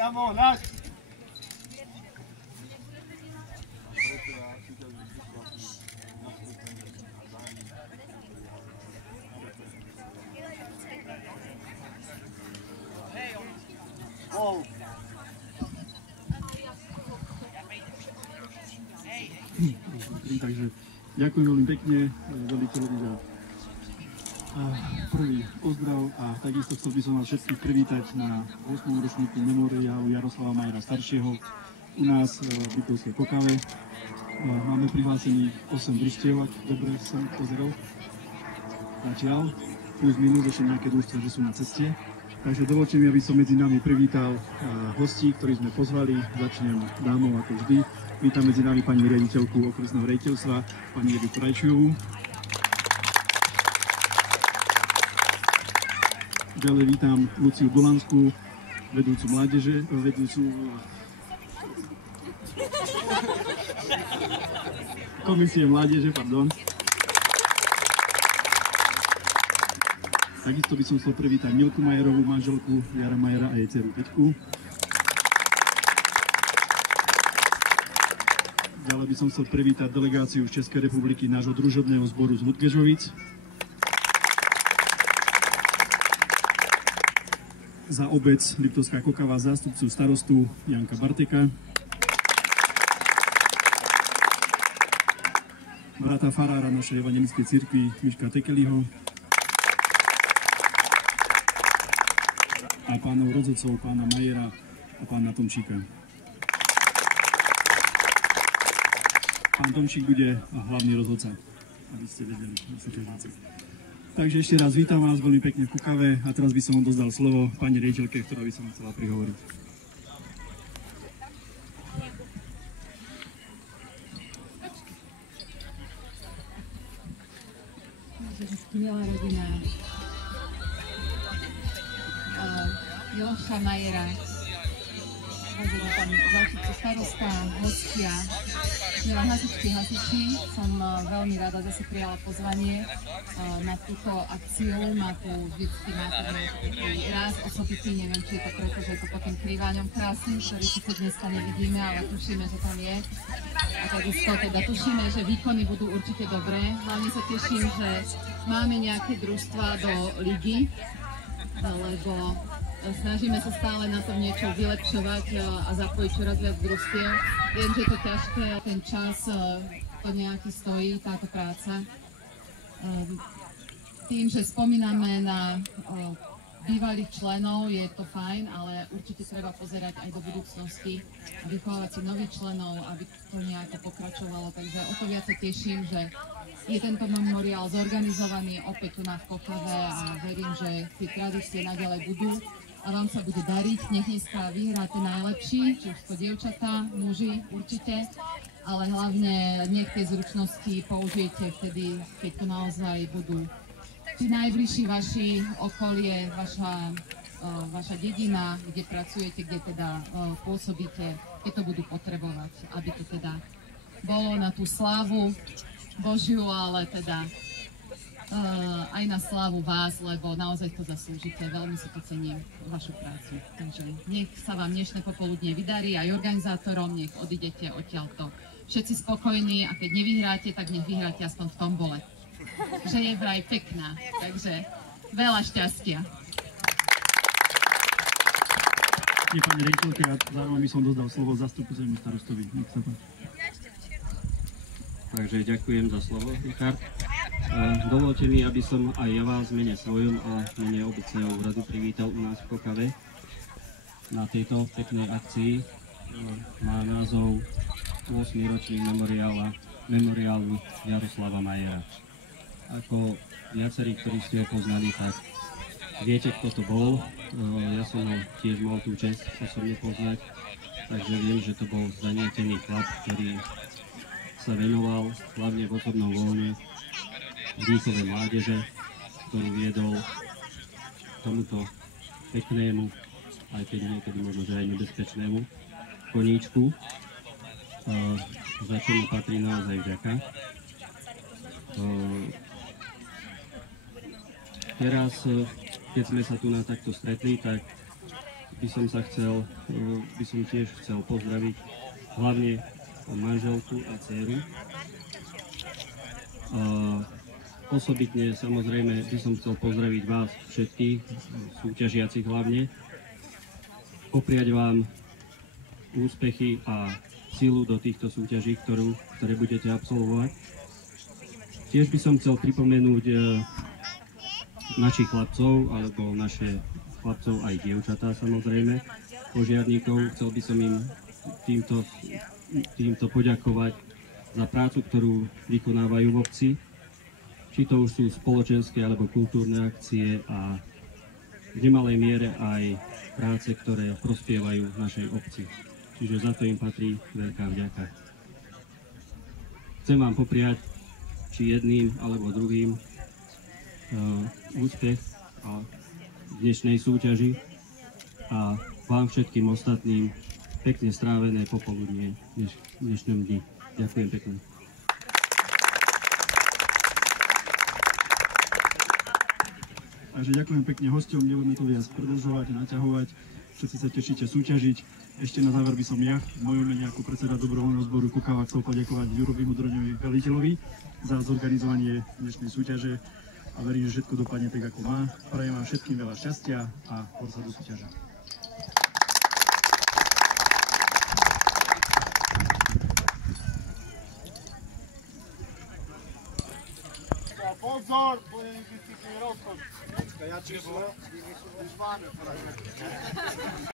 Priamo, hľaď! Takže ďakujem veľmi pekne veliteľovi za prvý pozdrav a takisto chcel by som vás všetkých privítať na 8. ročníku memoriálu Jaroslava Majera staršieho u nás v Liptovskej Kokave. Máme prihlásených 8 družstiev, ak dobre som pozeral. Zatiaľ, plus minus ešte nejaké družstva, že sú na ceste. Takže dovolte mi, aby som medzi nami privítal hostí, ktorých sme pozvali. Začnem dámou ako vždy. Vítam medzi nami pani riaditeľku okresného rejiteľstva, pani Edu Krajčujovú. Ďalej vítam Luciu Dolanskú, vedúcu mládeže, komisie mládeže, pardon. Takisto by som chcel privítať Milku Majerovú, manželku Jara Majera a jej dceru Peťku. Ďalej by som chcel privítať delegáciu z Českej republiky nášho družobného zboru z Ludgežovic. Za obec Liptovská Kokava zástupcu starostu Janka Barteka. Brata farára našej evangelickej cirkvi Miška Tekeliho. A pánov rodzocov, pána Majera a pána Tomčíka. Pán Tomčík bude hlavný rozhodca, aby ste vedeli. Takže ešte raz vítam vás veľmi pekne v Kokave a teraz by som odozdal slovo pani riaditeľke, ktorá by som chcela prihovoriť. Milá rodina Miloša Majera, vážený pán zástupca starosta, hostia, milá hasiči, som veľmi rada, že si prijala pozvanie na túto akciu. Má tu vždycky taký ráz osobitý, neviem, či je to preto, že je to pod tým krývaňom krásnym, ktorý síce dneska nevidíme, ale tušíme, že tam je. A takisto teda tušíme, že výkony budú určite dobré. Hlavne sa teším, že máme nejaké družstva do ligy, lebo snažíme sa stále na tom niečo vylepšovať a zapojiť čoraz viac družstiev. Viem, že je to ťažké a ten čas to nejaký stojí, táto práca. Tým, že spomíname na bývalých členov, je to fajn, ale určite treba pozerať aj do budúcnosti a vychovávať si nových členov, aby to nejako pokračovalo. Takže o to viac sa teším, že je tento memoriál zorganizovaný opäť tu na Kokave a verím, že tie tradície naďalej budú a vám sa bude dariť. Nech dneska vyhráte najlepší, či už to dievčatá, muži určite, ale hlavne nech tie zručnosti použijete vtedy, keď tu naozaj budú tí najbližší vaši okolie, vaša dedina, kde pracujete, kde teda pôsobíte, keď to budú potrebovať, aby to teda bolo na tú slávu Božiu, ale teda aj na slávu vás, lebo naozaj to zaslúžite. Veľmi si to cením, vašu prácu. Takže nech sa vám dnešné popoludne vydarí, aj organizátorom, nech odidete odtiaľto všetci spokojní a keď nevyhráte, tak nech vyhráte aspoň v tombole. Že je vraj pekná, takže veľa šťastia. Nie, pani rejiteľke, a zároveň by som dozdal slovo zastupujúcemu starostovi. Nech sa páči. Takže ďakujem za slovo, Richard. Dovolte mi, aby som aj ja vás v mene svojom a v mene obecného úradu privítal u nás v Kokave na tejto peknej akcii. Má názov 8. ročník memoriálu Jaroslava Majera. Ako viacerí, ktorí ste ho poznali, tak viete, kto to bol. Ja som ho tiež mal tú česť osobne poznať, takže viem, že to bol zanietený chlap, ktorý sa venoval hlavne v osobnom voľne výchove mládeže, ktorý viedol tomuto peknému, aj keď niekedy možno že aj nebezpečnému koníčku, za čo mu patrí naozaj vďaka. Teraz, keď sme sa tu na takto stretli, tak by som tiež chcel pozdraviť hlavne manželku a dceru. Osobitne samozrejme by som chcel pozdraviť vás všetkých, súťažiacich hlavne, popriať vám úspechy a silu do týchto súťaží, ktoré budete absolvovať. Tiež by som chcel pripomenúť našich chlapcov, alebo naše chlapcov aj dievčatá samozrejme, požiarníkov. Chcel by som im týmto poďakovať za prácu, ktorú vykonávajú v obci. Či to už sú spoločenské alebo kultúrne akcie a v nemalej miere aj práce, ktoré prospievajú našej obci. Čiže za to im patrí veľká vďaka. Chcem vám popriať, či jedným alebo druhým, úspech v dnešnej súťaži a vám všetkým ostatným pekne strávené popoludnie v dnešnom dni. Ďakujem pekne. Takže ďakujem pekne hosťom, nebudeme to viac predĺžovať a naťahovať. Všetci sa tešíte súťažiť. Ešte na záver by som ja, v mojom mene ako predseda dobrovoľného zboru Kokava, chcel poďakovať Jurovi Mudroňovi, veliteľovi, za zorganizovanie dnešnej súťaže a verím, že všetko dopadne tak, ako má. Prajem vám všetkým veľa šťastia a forza do súťaže. Pozor, bude nikdy rozchod. Ja čisto, když máme.